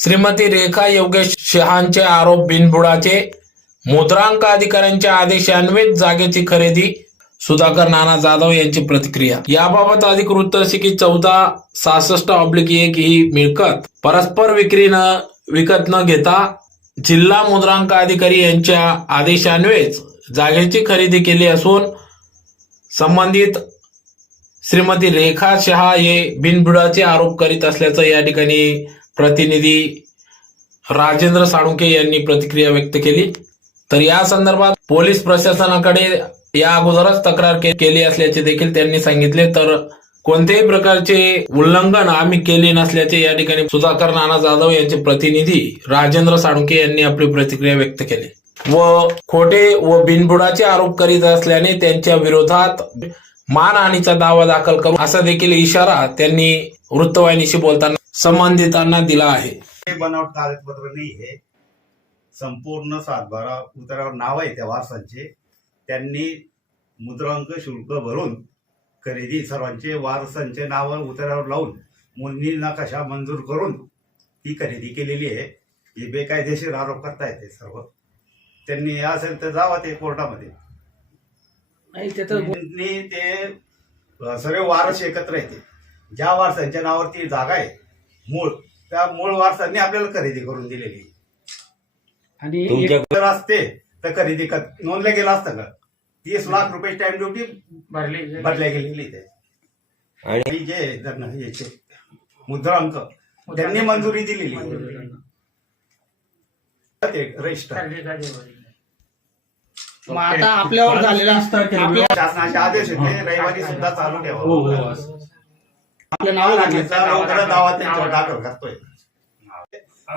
श्रीमती रेखा योगेश शहांचे आरोप बिनबुडाचे. मुद्रांक अधिकाऱ्यांच्या आदेशान्वित जागेची खरेदी सुधाकर नाना जाधव यांची प्रतिक्रिया. याबाबत अधिक वृत्त असे की चौदा सहासष्ट ऑब्लिक एक ही मिळकत. परस्पर विक्री न विकत न घेता जिल्हा मुद्रांक अधिकारी यांच्या आदेशान्वयेच जागेची खरेदी केली असून संबंधित श्रीमती रेखा शहा हे बिनबुडाचे आरोप करीत असल्याचं या ठिकाणी प्रतिनिधी राजेंद्र साळुंके यांनी प्रतिक्रिया व्यक्त केली. तर या संदर्भात पोलीस प्रशासनाकडे या अगोदरच तक्रार केली असल्याचे देखील त्यांनी सांगितले. तर कोणत्याही प्रकारचे उल्लंघन आम्ही केले नसल्याचे या ठिकाणी सुधाकर नाना जाधव यांचे प्रतिनिधी राजेंद्र साळुंके यांनी आपली प्रतिक्रिया व्यक्त केली. व खोटे व बिनबुडाचे आरोप करीत असल्याने त्यांच्या विरोधात मानहानीचा दावा दाखल करू असा देखील इशारा त्यांनी वृत्तवाहिनीशी बोलताना संबंधितांना दिला आहे. हे बनावट कागदपत्र नाही आहे संपूर्ण सातबारा उतारावर नाव आहे त्या वारसांचे. त्यांनी मुद्रांक शुल्क भरून खरेदी सर्वांचे वारसांचे नाव उतारावर लावून मोजणी नकाशा मंजूर करून ती खरेदी केलेली आहे हे बेकायदेशीर आरोप करतायत ते सर्व. त्यांनी हे असेल तर जावा ते कोर्टामध्ये. नाही ते तर त्यांनी ते अ, सर्व वारस एकत्र येते ज्या वारसांच्या नावावरती जागा आहे मूळ. त्या मूळ वारसांनी आपल्याला खरेदी करून दिलेली. आणि तुमच्या जर असते तर खरेदी क- नोंदलं गेलं असतं का? तीस लाख रुपये स्टॅम्प ड्युटी भरले भरल्या गेलेली ते. आणि आणि जे त्यांना याचे मुद्रांक त्यांनी मंजुरी दिलेली. ते रजिस्टर मग आता आपल्यावर झालेला आपल्या शासनाचे आदेश होते रविवारी सुद्धा चालू हो, ठेवा आपलं नाव दावा त्यांच्यावर लागलं दाखल करतोय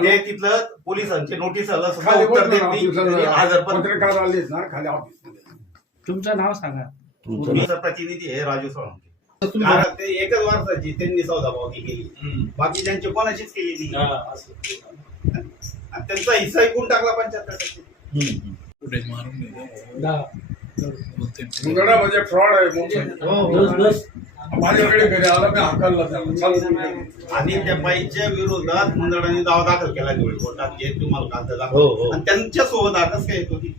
ते तिथलं पोलिसांची नोटीस आलं उत्तर देत नाही हजर पत्रकार आलेच ना खाली ऑफिसमध्ये तुमचं नाव सांगा. तुमचं पोलीस प्रतिनिधी आहे राजू सोळंके. कारण ते एकच वारसाची त्यांनी सौदाभावनी केली. बाकी त्यांची कोणाचीच केली नाही. आणि त्यांचा हिस्सा विकून टाकला पंच्याहत्तर टक्के. मुंदडामध्ये फ्रॉड आहे. हो, माझ्याकडे घरी आला मी हाकलला त्याला. आणि त्या बाईच्या विरोधात मंडळाने दावा दाखल केला कोर्टात जे तुम्हाला कागद हो, दाखव हो. आणि त्यांच्यासोबत आकच काय येत होती